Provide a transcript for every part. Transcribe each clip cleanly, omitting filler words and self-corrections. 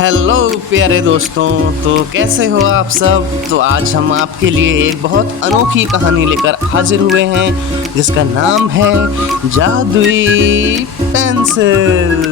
Hello प्यारे दोस्तों, तो कैसे हो आप सब। तो आज हम आपके लिए एक बहुत अनोखी कहानी लेकर हाजिर हुए हैं जिसका नाम है जादुई पेंसिल।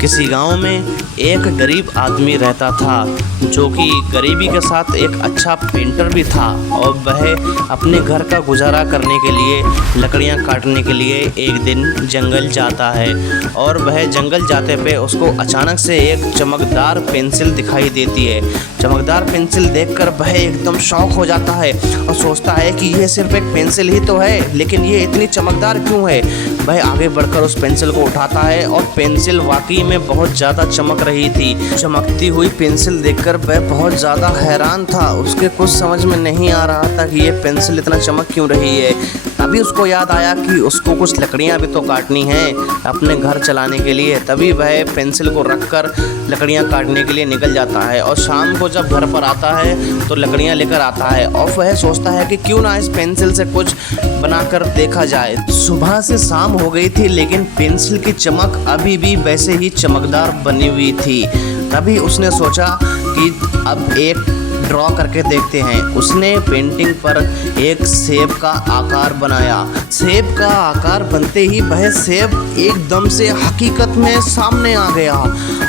किसी गांव में एक गरीब आदमी रहता था जो कि गरीबी के साथ एक अच्छा पेंटर भी था और वह अपने घर का गुजारा करने के लिए लकड़ियां काटने के लिए एक दिन जंगल जाता है। और वह जंगल जाते पे उसको अचानक से एक चमकदार पेंसिल दिखाई देती है। चमकदार पेंसिल देखकर वह एकदम शौक हो जाता है और सोचता है कि यह सिर्फ एक पेंसिल ही तो है, लेकिन ये इतनी चमकदार क्यों है। वह आगे बढ़कर उस पेंसिल को उठाता है और पेंसिल वाकई में बहुत ज़्यादा चमक रही थी। चमकती हुई पेंसिल देखकर वह बहुत ज़्यादा हैरान था। उसके कुछ समझ में नहीं आ रहा था कि ये पेंसिल इतना चमक क्यों रही है। तभी उसको याद आया कि उसको कुछ लकड़ियाँ भी तो काटनी हैं अपने घर चलाने के लिए। तभी वह पेंसिल को रखकर लकड़ियाँ काटने के लिए निकल जाता है और शाम को जब घर पर आता है तो लकड़ियाँ लेकर आता है और वह सोचता है कि क्यों ना इस पेंसिल से कुछ बनाकर देखा जाए। सुबह से शाम हो गई थी लेकिन पेंसिल की चमक अभी भी वैसे ही चमकदार बनी हुई थी। तभी उसने सोचा कि अब एक ड्रॉ करके देखते हैं। उसने पेंटिंग पर एक सेब का आकार बनाया। सेब का आकार बनते ही वह सेब एकदम से हकीकत में सामने आ गया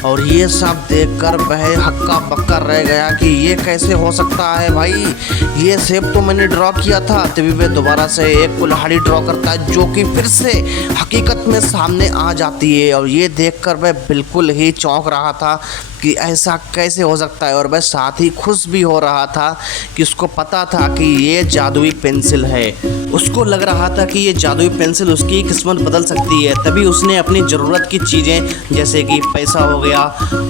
और ये सब देखकर वह हक्का बक्का रह गया कि ये कैसे हो सकता है भाई, ये सेब तो मैंने ड्रॉ किया था। तभी वह दोबारा से एक कुल्हाड़ी ड्रॉ करता है जो कि फिर से हकीकत में सामने आ जाती है और ये देखकर वह बिल्कुल ही चौंक रहा था कि ऐसा कैसे हो सकता है। और वह साथ ही खुश भी हो रहा था कि उसको पता था कि ये जादुई पेंसिल है। उसको लग रहा था कि ये जादुई पेंसिल उसकी किस्मत बदल सकती है। तभी उसने अपनी ज़रूरत की चीज़ें जैसे कि पैसा हो गया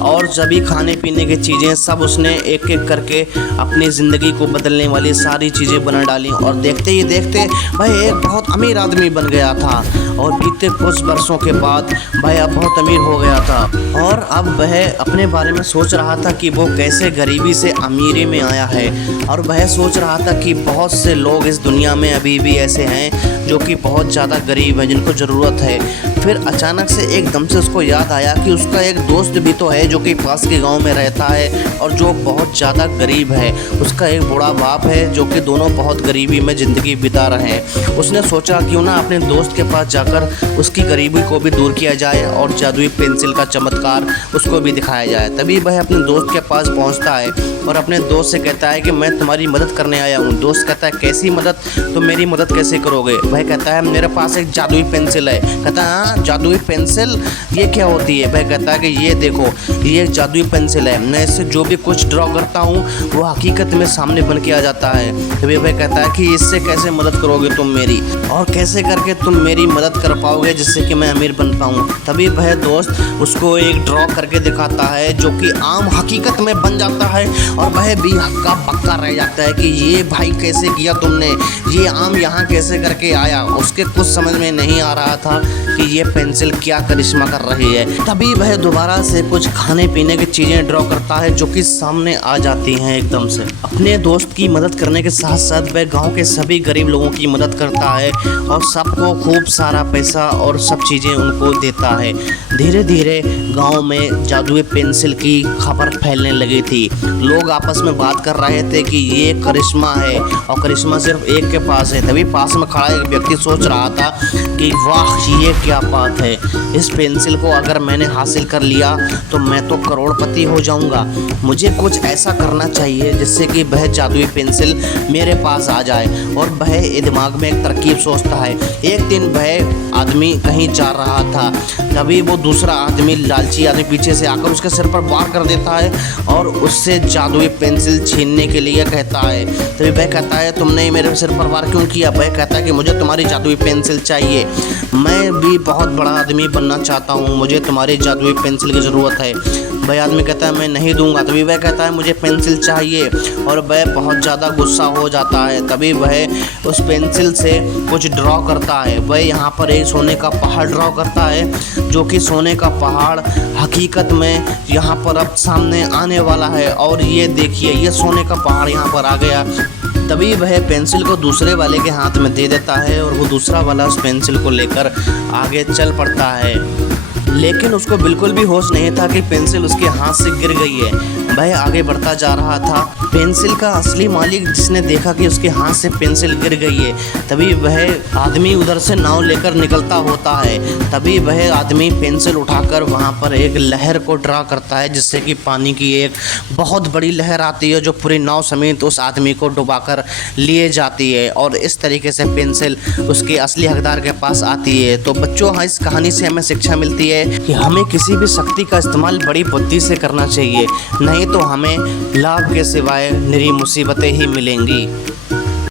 और सभी खाने पीने की चीज़ें सब उसने एक एक करके अपनी ज़िंदगी को बदलने वाली सारी चीज़ें बना डाली। और देखते ही देखते वह एक बहुत अमीर आदमी बन गया था और बीते कुछ वर्षों के बाद वह अब बहुत अमीर हो गया था। और अब वह अपने बारे में सोच रहा था कि वो कैसे गरीबी से अमीरी में आया है। और वह सोच रहा था कि बहुत से लोग इस दुनिया में अभी भी ऐसे हैं जो कि बहुत ज़्यादा गरीब हैं, जिनको ज़रूरत है। फिर अचानक से एकदम से उसको याद आया कि उसका एक दोस्त भी तो है जो कि पास के गांव में रहता है और जो बहुत ज़्यादा गरीब है। उसका एक बूढ़ा बाप है जो कि दोनों बहुत गरीबी में ज़िंदगी बिता रहे हैं। उसने सोचा क्यों ना अपने दोस्त के पास जाकर उसकी गरीबी को भी दूर किया जाए और जादुई पेंसिल का चमत्कार उसको भी दिखाया जाए। तभी वह अपने दोस्त के पास पहुंचता है और अपने दोस्त से कहता है कि मैं तुम्हारी मदद करने आया हूं। दोस्त कहता है कैसी मदद, तुम मेरी मदद कैसे करोगे। वह कहता है मेरे पास एक जादुई पेंसिल है। कहता है हाँ जादुई पेंसिल, ये क्या होती है। वह कहता है कि ये देखो ये एक जादुई पेंसिल है, मैं इससे जो भी कुछ ड्रॉ करता हूँ वो हकीकत में सामने बन के आ जाता है। तभी वह कहता है कि इससे कैसे मदद करोगे तुम मेरी, और कैसे करके तुम मेरी मदद कर पाओगे जिससे कि मैं अमीर बन पाऊँ। तभी वह दोस्त उसको एक ड्रॉ करके दिखाता है जो कि आम हकीकत में बन जाता है और वह भी हक्का बक्का रह जाता है कि ये भाई कैसे किया तुमने, ये आम यहाँ कैसे करके आया। उसके कुछ समझ में नहीं आ रहा था कि ये पेंसिल क्या करिश्मा कर रही है। तभी वह दोबारा से कुछ खाने पीने की चीज़ें ड्रॉ करता है जो कि सामने आ जाती हैं एकदम से। अपने दोस्त की मदद करने के साथ साथ वह गाँव के सभी गरीब लोगों की मदद करता है और सबको खूब सारा पैसा और सब चीज़ें उनको देता है। धीरे धीरे गांव में जादुई पेंसिल की खबर फैलने लगी थी। लोग आपस में बात कर रहे थे कि ये करिश्मा है और करिश्मा सिर्फ एक के पास है। तभी पास में खड़ा एक व्यक्ति सोच रहा था कि वाह ये क्या बात है, इस पेंसिल को अगर मैंने हासिल कर लिया तो मैं तो करोड़पति हो जाऊंगा। मुझे कुछ ऐसा करना चाहिए जिससे कि वह जादुई पेंसिल मेरे पास आ जाए। और वह दिमाग में एक तरकीब सोचता है। एक दिन वह आदमी कहीं जा रहा था, तभी वो दूसरा आदमी लालची आदमी पीछे से आकर उसके सिर पर वार कर देता है और उससे जादुई पेंसिल छीनने के लिए कहता है। तभी वह कहता है तुमने मेरे सिर पर वार क्यों किया। वह कहता है कि मुझे तुम्हारी जादुई पेंसिल चाहिए, मैं भी बहुत बड़ा आदमी बनना चाहता हूँ, मुझे तुम्हारी जादुई पेंसिल की ज़रूरत है। वह आदमी कहता है मैं नहीं दूंगा। तभी वह कहता है मुझे पेंसिल चाहिए और वह बहुत ज़्यादा गुस्सा हो जाता है। तभी वह उस पेंसिल से कुछ ड्रॉ करता है। वह यहाँ पर एक सोने का पहाड़ ड्रॉ करता है जो कि सोने का पहाड़ हकीकत में यहाँ पर अब सामने आने वाला है। और ये देखिए ये सोने का पहाड़ यहाँ पर आ गया। तभी वह पेंसिल को दूसरे वाले के हाथ में दे देता है और वो दूसरा वाला उस पेंसिल को लेकर आगे चल पड़ता है। लेकिन उसको बिल्कुल भी होश नहीं था कि पेंसिल उसके हाथ से गिर गई है। वह आगे बढ़ता जा रहा था। पेंसिल का असली मालिक जिसने देखा कि उसके हाथ से पेंसिल गिर गई है, तभी वह आदमी उधर से नाव लेकर निकलता होता है। तभी वह आदमी पेंसिल उठाकर वहाँ पर एक लहर को ड्रा करता है, जिससे कि पानी की एक बहुत बड़ी लहर आती है जो पूरी नाव समेत उस आदमी को डुबाकर लिए जाती है। और इस तरीके से पेंसिल उसके असली हकदार के पास आती है। तो बच्चों, हाँ, इस कहानी से हमें शिक्षा मिलती है कि हमें किसी भी शक्ति का इस्तेमाल बड़ी बुद्धि से करना चाहिए, नहीं तो हमें लाभ के सिवाय निरी मुसीबतें ही मिलेंगी।